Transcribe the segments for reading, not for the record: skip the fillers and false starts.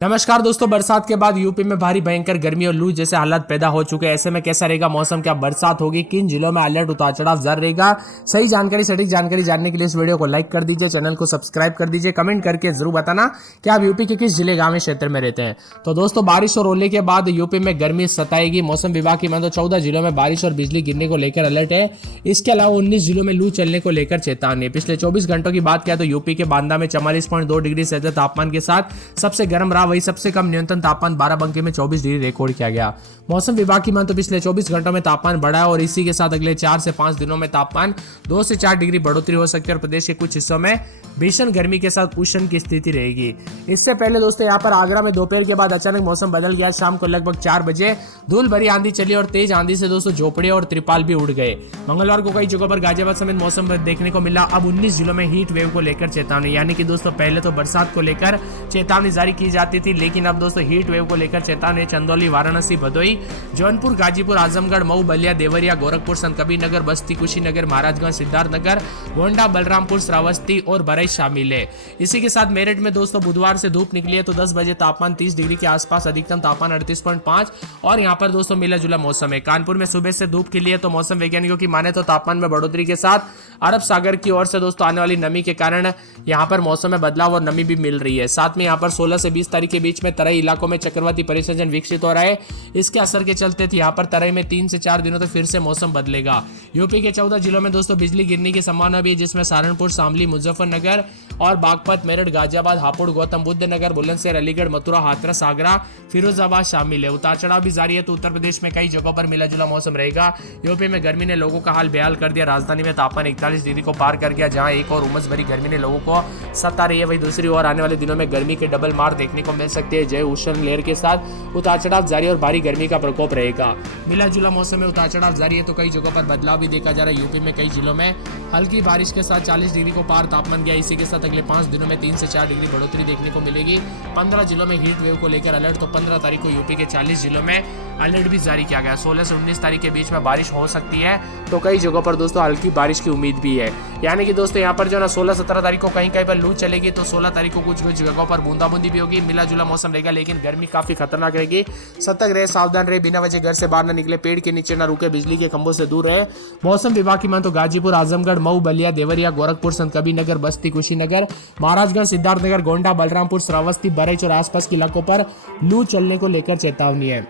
नमस्कार दोस्तों, बरसात के बाद यूपी में भारी भयंकर गर्मी और लू जैसे हालात पैदा हो चुके हैं। ऐसे में कैसा रहेगा मौसम, क्या बरसात होगी, किन जिलों में अलर्ट उतार चढ़ाव जारी रहेगा? सही जानकारी, सटीक जानकारी जानने के लिए इस वीडियो को लाइक कर दीजिए, चैनल को सब्सक्राइब कर दीजिए, कमेंट करके जरूर बताना कि आप यूपी के किस जिले गांव क्षेत्र में रहते हैं। तो दोस्तों, बारिश और ओले के बाद यूपी में गर्मी सताएगी। मौसम विभाग की माने तो 14 जिलों में बारिश और बिजली गिरने को लेकर अलर्ट है। इसके अलावा 19 जिलों में लू चलने को लेकर चेतावनी। पिछले 24 घंटों की बात किया तो यूपी के बांदा में 44.2 डिग्री सेल्सियस तापमान के साथ सबसे गर्म रहा। वही सबसे कम न्यूनतम तापमान बाराबंकी में 24 डिग्री रिकॉर्ड किया गया। मौसम विभाग की मान तो पिछले 24 घंटों में तापमान बढ़ा है और इसी के साथ अगले 4 से 5 दिनों में तापमान 2 से 4 डिग्री बढ़ोतरी हो सकती है और प्रदेश के कुछ हिस्सों में भीषण गर्मी के साथ उष्ण की स्थिति रहेगी। इससे पहले दोस्तों यहाँ पर आगरा में दोपहर के बाद अचानक मौसम बदल गया। शाम को लगभग 4 बजे धूल भरी आंधी चली और तेज आंधी से दोस्तों झोपड़े और त्रिपाल भी उड़ गए। मंगलवार को कई जगहों पर गाजियाबाद समेत मौसम देखने को मिला। अब 19 जिलों में हीट वेव को लेकर चेतावनी, यानी कि दोस्तों पहले तो बरसात को लेकर चेतावनी जारी की जाती थी, लेकिन अब दोस्तों हीट वेव को लेकर चेतावनी चंदौली, वाराणसी, भदोई, जौनपुर, गाजीपुर, आजमगढ़, मऊ, बलिया, देवरिया, गोरखपुर, संतकबीरनगर, बस्ती, कुशीनगर, महाराजगंज, सिद्धार्थनगर, गोंडा, बलरामपुर, श्रावस्ती और बरैच शामिल है। इसी के साथ मेरठ में दोस्तों बुधवार से धूप निकली है तो 10 बजे तापमान 30 डिग्री के आसपास, अधिकतम तापमान 38.5 और यहाँ पर दोस्तों मिला जुला मौसम है। कानपुर में सुबह से धूप खिली है तो मौसम वैज्ञानिकों की माने तो तापमान में बढ़ोतरी के साथ अरब सागर की ओर से दोस्तों आने वाली नमी के कारण यहाँ पर मौसम में बदलाव और नमी भी मिल रही है। साथ में यहाँ पर 16 से 20 तारीख के बीच में तराई इलाकों में चक्रवाती परिसंचरण विकसित हो रहा है। इसके असर के चलते यहाँ पर तराई में 3 से 4 दिनों तक फिर से मौसम बदलेगा। यूपी के 14 जिलों में दोस्तों बिजली गिरने की संभावना भी है, जिसमें सहारनपुर, शामली, मुजफ्फरनगर और बागपत, मेरठ, गाजियाबाद, हापुड़, गौतम बुद्ध नगर, बुलंदशहर, अलीगढ़, मथुरा, हाथरस, आगरा, फिरोजाबाद शामिल है। उतार चढ़ाव भी जारी है तो उत्तर प्रदेश में कई जगहों पर मिला जुला मौसम रहेगा। यूपी में गर्मी ने लोगों का हाल बेहाल कर दिया। राजधानी में तापमान 41 डिग्री को पार कर गया, जहां एक और उमस भरी गर्मी ने लोगों को सता रही है। वही दूसरी ओर आने वाले दिनों में गर्मी के डबल मार देखने को मिल सकती है। जय उष्ण लहर के साथ उतार चढ़ाव जारी और भारी गर्मी का प्रकोप रहेगा। मिला जुला मौसम में उतार चढ़ाव जारी है तो कई जगहों पर बदलाव भी देखा जा रहा है। यूपी में कई जिलों में हल्की बारिश के साथ 40 डिग्री को पार तापमान गया। इसी के साथ अगले 5 दिनों में 3 से 4 डिग्री बढ़ोतरी देखने को मिलेगी। 15 जिलों में हीट वेव को लेकर अलर्ट, तो 15 तारीख को यूपी के 40 जिलों में अलर्ट भी जारी किया गया। 16 से 19 तारीख के बीच में बारिश हो सकती है तो कई जगहों पर दोस्तों हल्की बारिश की उम्मीद भी है। यानी कि दोस्तों यहाँ पर जो ना 16-17 तारीख को कहीं कहीं पर लू चलेगी तो 16 तारीख को कुछ जगहों पर बूंदाबूंदी भी होगी। मिला जुला मौसम रहेगा, लेकिन गर्मी काफी खतरनाक रहेगी। सतर्क रहे, सावधान रहे, बिना वजह घर से बाहर न निकले, पेड़ के नीचे न रुके, बिजली के खंभों से दूर रहे। मौसम विभाग की मान तो गाजीपुर, आजमगढ़, मऊ, बलिया, देवरिया, गोरखपुर, संतकबीरनगर, बस्ती, कुशीनगर, महाराजगंज, सिद्धार्थनगर, गोंडा, बलरामपुर, श्रावस्ती, बरैच और आसपास के इलाकों पर लू चलने को लेकर चेतावनी है।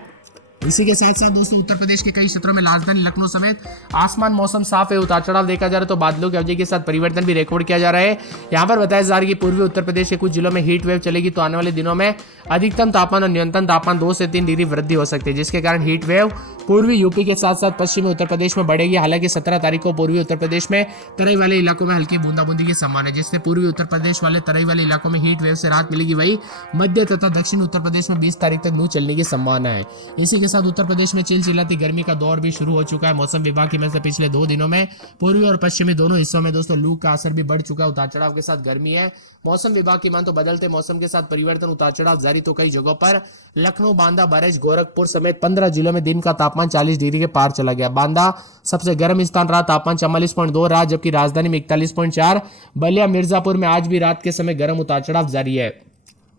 इसी के साथ साथ दोस्तों उत्तर प्रदेश के कई क्षेत्रों में राजधानी लखनऊ समेत आसमान मौसम साफ है। उतार चढ़ाव देखा जा रहा है तो बादलों की अवधि के साथ परिवर्तन भी रिकॉर्ड किया जा रहा है। यहाँ पर बताया जा रहा है कि पूर्वी उत्तर प्रदेश के कुछ जिलों में हीट वेव चलेगी तो आने वाले दिनों में अधिकतम तापमान और न्यूनतम तापमान 2 से 3 डिग्री वृद्धि हो सकती है, जिसके कारण हीट वेव पूर्वी यूपी के साथ साथ पश्चिमी उत्तर प्रदेश में बढ़ेगी। हालांकि 17 तारीख को पूर्वी उत्तर प्रदेश में तराई वाले इलाकों में हल्की बूंदाबूंदी की संभावना है, जिससे पूर्वी उत्तर प्रदेश वाले तराई वाले इलाकों में हीट वेव से राहत मिलेगी। वही मध्य तथा दक्षिण उत्तर प्रदेश में 20 तारीख तक लू चलने की संभावना है। इसी के साथ उत्तर प्रदेश में चिलचिलाती गर्मी का दौर भी शुरू हो चुका है। मौसम विभाग की वजह से पिछले 2 दिनों में पूर्वी और पश्चिमी दोनों हिस्सों में दोस्तों लू का असर भी बढ़ चुका है। उतार चढ़ाव के साथ गर्मी है। मौसम विभाग की मान तो बदलते मौसम के साथ परिवर्तन, उतार चढ़ाव जारी तो कई जगहों पर लखनऊ, बांदा, बरैच, गोरखपुर समेत 15 जिलों में दिन का तापमान 40 डिग्री के पार चला गया। बांदा सबसे गर्म स्थान रहा, तापमान 44.2 रहा, जबकि राजधानी में 41.4। बलिया, मिर्जापुर में आज भी रात के समय गर्म उतार चढ़ाव जारी है।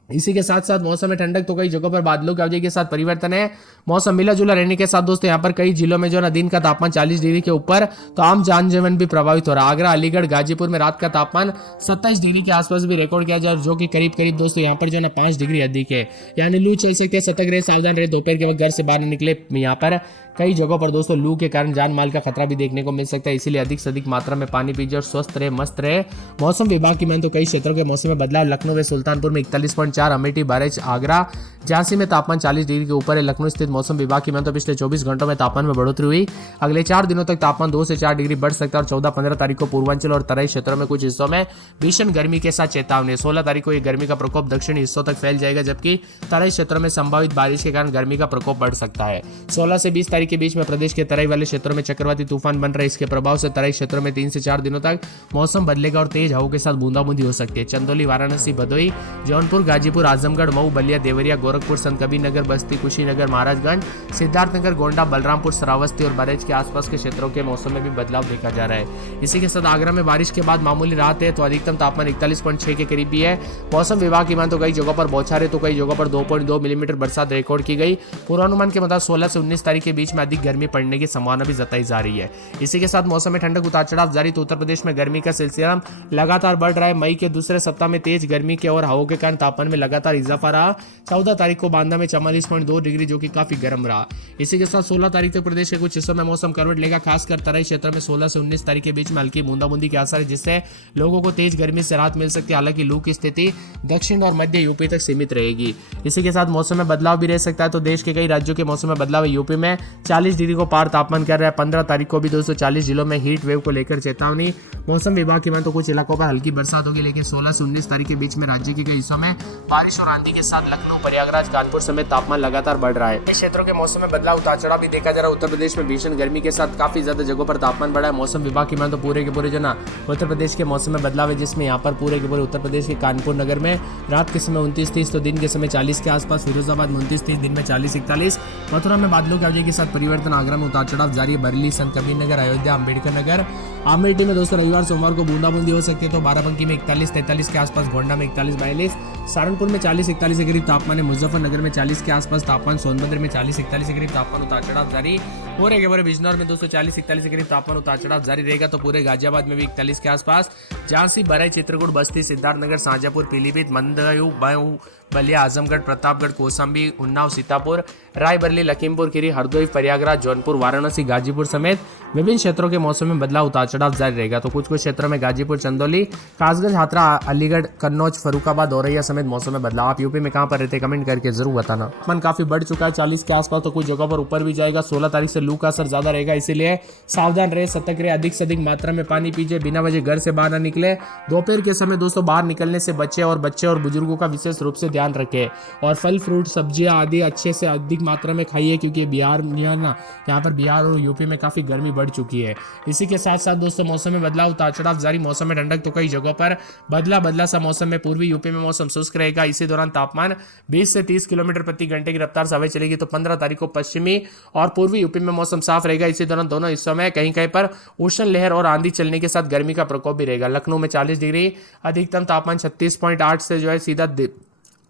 इसी के साथ साथ मौसम में ठंडक तो कई जगहों पर बादलों की अवधि के साथ परिवर्तन है। मौसम मिला जुला रहने के साथ दोस्तों यहाँ पर कई जिलों में जो ना दिन का तापमान 40 डिग्री के ऊपर, तो आम जनजीवन भी प्रभावित हो रहा है। आगरा, अलीगढ़, गाजीपुर में रात का तापमान 27 डिग्री के आसपास भी रिकॉर्ड किया जाए, जो कि करीब करीब दोस्तों यहाँ पर जो ना 5 डिग्री अधिक है। यानी लू चल सकते हैं। सतर्क रहे, सावधान रहे, दोपहर के वक्त घर से बाहर न निकले। यहाँ पर कई जगहों पर दोस्तों लू के कारण जान माल का खतरा भी देखने को मिल सकता है, इसीलिए अधिक से अधिक मात्रा में पानी पीजिए और स्वस्थ रहे, मस्त रहे। मौसम विभाग की मान तो कई क्षेत्रों के मौसम में बदलाव। लखनऊ व सुल्तानपुर में 41.4, अमेठी, बरैच, आगरा, झांसी में तापमान 40 डिग्री के ऊपर है। लखनऊ स्थित मौसम विभाग की मान तो पिछले 24 घंटों में तापमान में बढ़ोतरी हुई। अगले 4 दिनों तक तापमान 2 से 4 डिग्री बढ़ सकता है और 14-15 तारीख को पूर्वांचल और तराई क्षेत्रों में कुछ हिस्सों में भीषण गर्मी के साथ चेतावनी। 16 तारीख को यह गर्मी का प्रकोप दक्षिणी हिस्सों तक फैल जाएगा, जबकि तराई क्षेत्रों में संभावित बारिश के कारण गर्मी का प्रकोप बढ़ सकता है। 16 से 20 तारीख तारीख के बीच में प्रदेश के तराई वाले क्षेत्रों में चक्रवाती तूफान बन रहे, इसके प्रभाव से तराई क्षेत्रों में 3 से 4 दिनों तक मौसम बदलेगा और तेज हवाओं के साथ बूंदाबूंदी हो सकती है। चंदौली, वाराणसी, भदोही, जौनपुर, गाजीपुर, आजमगढ़, मऊ, बलिया, देवरिया, गोरखपुर, संत कबीरनगर, बस्ती, कुशीनगर, महाराजगंज, सिद्धार्थनगर, गोंडा, बलरामपुर, श्रावस्ती और बरेज के आसपास के क्षेत्रों के मौसम में भी बदलाव देखा जा रहा है। इसी के साथ आगरा में बारिश के बाद मामूली राहत है, तो अधिकतम तापमान 41.6 के करीब भी है। मौसम विभाग की माने तो कई जगहों पर बौछारें तो कई जगहों पर 2.2 मिलीमीटर बरसात रिकॉर्ड की गई। पूर्वानुमान के मुताबिक 16 से 19 तारीख के बीच में अधिक गर्मी पड़ने की संभावना भी जताई जा रही है। इसी के साथ मौसम में ठंडक उतार चढ़ाव जारी, तो उत्तर प्रदेश में गर्मी का सिलसिला लगातार बढ़ रहा है। मई के दूसरे सप्ताह में तेज गर्मी के और हवाओं के कारण तापमान में लगातार इजाफा रहा। 14 तारीख को बांदा में 44.2 डिग्री जो कि काफी गर्म रहा। इसी के साथ 16 तारीख तक प्रदेश के कुछ हिस्सों में मौसम करवट लेगा, खासकर तराई क्षेत्र में 16 से 19 तारीख के बीच में हल्की बूंदाबूंदी के आसार है, जिससे लोगों को तेज गर्मी से राहत मिल सकती है। हालांकि लू की स्थिति दक्षिण और मध्य यूपी तक सीमित रहेगी। इसी के साथ मौसम में बदलाव भी रह सकता है, तो देश के कई राज्यों के मौसम में बदलाव है। यूपी में 40 डिग्री को पार तापमान कर रहा है। 15 तारीख को भी 240 जिलों में हीट वेव को लेकर चेतावनी। मौसम विभाग की माने तो कुछ इलाकों पर हल्की बरसात होगी, लेकिन 16 से 19 तारीख के बीच में राज्य के कई हिस्सों में बारिश और आंधी के साथ लखनऊ, प्रयागराज, कानपुर समेत तापमान लगातार बढ़ रहा है। कई क्षेत्रों के मौसम में बदलाव उतार चढ़ाव भी देखा जा रहा है। उत्तर प्रदेश में भीषण गर्मी के साथ काफी ज्यादा जगहों पर तापमान बढ़ा है। मौसम विभाग की माने तो पूरे के पूरे जो ना उत्तर प्रदेश के मौसम में बदलाव है, जिसमें यहाँ पर पूरे के पूरे उत्तर प्रदेश के कानपुर नगर में रात के समय 29-30 तो दिन के समय 40 के आसपास, फिरोजाबाद में 29-30 दिन में 40-41, मथुरा में बादलों की अवधि के साथ परिवर्तन, आगरा में उतार चढ़ाव जारी है। बरेली, संत कबीरनगर, अयोध्या, अम्बेडकर नगर, अमेठी में दोस्तों रविवार सोमवार को बूंदाबूंदी हो सकती है, तो बाराबंकी में 41-43 के आसपास, गोंडा में 41-42, सहारनपुर में 40-41 के करीब तापमान है। मुजफ्फरनगर में 40 के आसपास तापमान, सोनभद्र में 40-41 के करीब तापमान उतार चढ़ाव जारी। पूरे के पूरे बिजनौर में 240-41 के करीब तापमान उतार चढ़ाव जारी रहेगा, तो पूरे गाजियाबाद में भी 41 के आसपास, झांसी, बराई, चित्रकूट, बस्ती, सिद्धार्थनगर, शाहजहांपुर, पीलीभीत, मंदसौर, मऊ, बलिया, आजमगढ़, प्रतापगढ़, कौशाम्बी, उन्नाव, सीतापुर, रायबरेली, लखीमपुर खीरी, हरदोई, प्रयागराज, जौनपुर, वाराणसी, गाजीपुर समेत विभिन्न क्षेत्रों के मौसम में बदलाव उतार चढ़ाव जारी रहेगा। तो कुछ क्षेत्रों में गाजीपुर, चंदौली, कासगंज, हाथरा, अलीगढ़, कन्नौज, फरुखाबाद, औरैया समेत मौसम में बदलाव। आप यूपी में कहां पर रहते कमेंट करके जरूर बताना। तापमान काफी बढ़ चुका है, 40 के आसपास, तो कुछ जगहों पर ऊपर भी जाएगा। 16 तारीख से लू का असर ज्यादा रहेगा, इसीलिए सावधान रहे, सतर्क रहे, अधिक से अधिक मात्रा में पानी पीजिए, बिना वजह घर से बाहर न निकले। दोपहर के समय दोस्तों बाहर निकलने से बच्चे और बुजुर्गों का विशेष रूप से ध्यान रखें, और फल, फ्रूट, सब्जियां आदि अच्छे से अधिक मात्रा में खाइए, क्योंकि यहाँ पर बिहार और यूपी में काफी गर्मी बढ़ चुकी है। इसी के साथ साथ दोस्तों मौसम में बदलाव उतार चढ़ाव जारी। मौसम में ठंडक तो कई जगहों पर बदला सा मौसम में पूर्वी यूपी में मौसम शुष्क रहेगा। इसी दौरान तापमान 20 से 30 किलोमीटर प्रति घंटे की रफ्तार से हवा चलेगी। तो 15 तारीख को पश्चिमी और पूर्वी यूपी में मौसम साफ रहेगा। इसी दौरान दोनों हिस्सों में कहीं कहीं पर उष्ण लहर और आंधी चलने के साथ गर्मी का प्रकोप भी रहेगा। लखनऊ में 40 डिग्री, अधिकतम तापमान 36.8 से जो है सीधा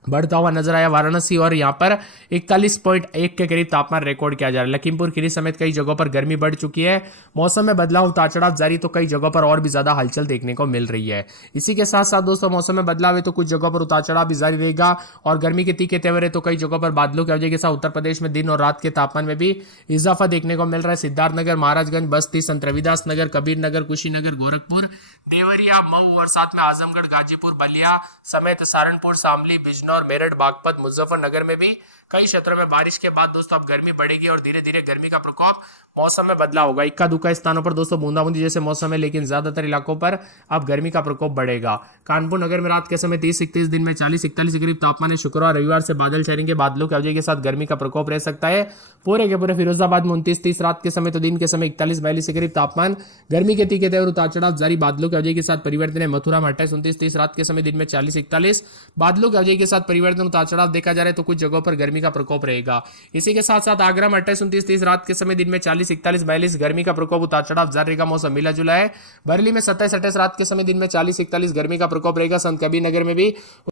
बढ़ता हुआ नजर आया। वाराणसी और यहाँ पर 41.1 के करीब तापमान रिकॉर्ड किया जा रहा है। लखीमपुर खीरी समेत कई जगहों पर गर्मी बढ़ चुकी है। मौसम में बदलाव उतार चढ़ाव जारी, तो कई जगहों पर और भी ज्यादा हलचल देखने को मिल रही है। इसी के साथ साथ दोस्तों मौसम में बदलाव है, तो कुछ जगहों पर उतार चढ़ाव भी जारी रहेगा और गर्मी के तीखे तेवर है, तो कई जगहों पर बादलों की वजह के साथ उत्तर प्रदेश में दिन और रात के तापमान में भी इजाफा देखने को मिल रहा है। सिद्धार्थनगर, महाराजगंज, बस्ती, संत रविदास नगर, कबीरनगर, कुशीनगर, गोरखपुर, देवरिया, मऊ और साथ में आजमगढ़, गाजीपुर, बलिया समेत सहारनपुर, शामली, बिजनौर, मेरठ, बागपत, मुजफ्फरनगर में भी कई क्षेत्रों में बारिश के बाद दोस्तों अब गर्मी बढ़ेगी और धीरे धीरे गर्मी का प्रकोप मौसम में बदलाव होगा। इक्का दुक्का स्थानों पर दोस्तों बूंदाबूंदी जैसे मौसम है, लेकिन ज्यादातर इलाकों पर अब गर्मी का प्रकोप बढ़ेगा। कानपुर नगर में रात के समय 30-31, दिन में 40-41 के करीब तापमान है। शुक्रवार रविवार से बादल छाएंगे, बादलों की वजह के साथ गर्मी का प्रकोप रह सकता है। पूरे के पूरे फिरोजाबाद में 29-30 रात के समय, तो दिन के समय 41-42 के करीब तापमान, गर्मी के तीखे तेवर उतार चढ़ाव जारी, बादलों की वजह के साथ परिवर्तन है। मथुरा में 28-29-30 रात के समय, दिन में 40-41, बादलों की वजह के साथ परिवर्तन उतार चढ़ाव देखा जा रहा है, तो कुछ जगहों पर गर्मी का प्रकोप रहेगा। इसी के साथ साथ आगरा में 28-29-30 रात के समय, दिन में 40-41-42 गर्मी का प्रकोप उतार चढ़ाव जारी रहेगा। मौसम मिला जुला है। बरेली में 27-28 रात के समय, दिन में 40-41 गर्मी का प्रकोप रहेगा। संत कबीर नगर में भी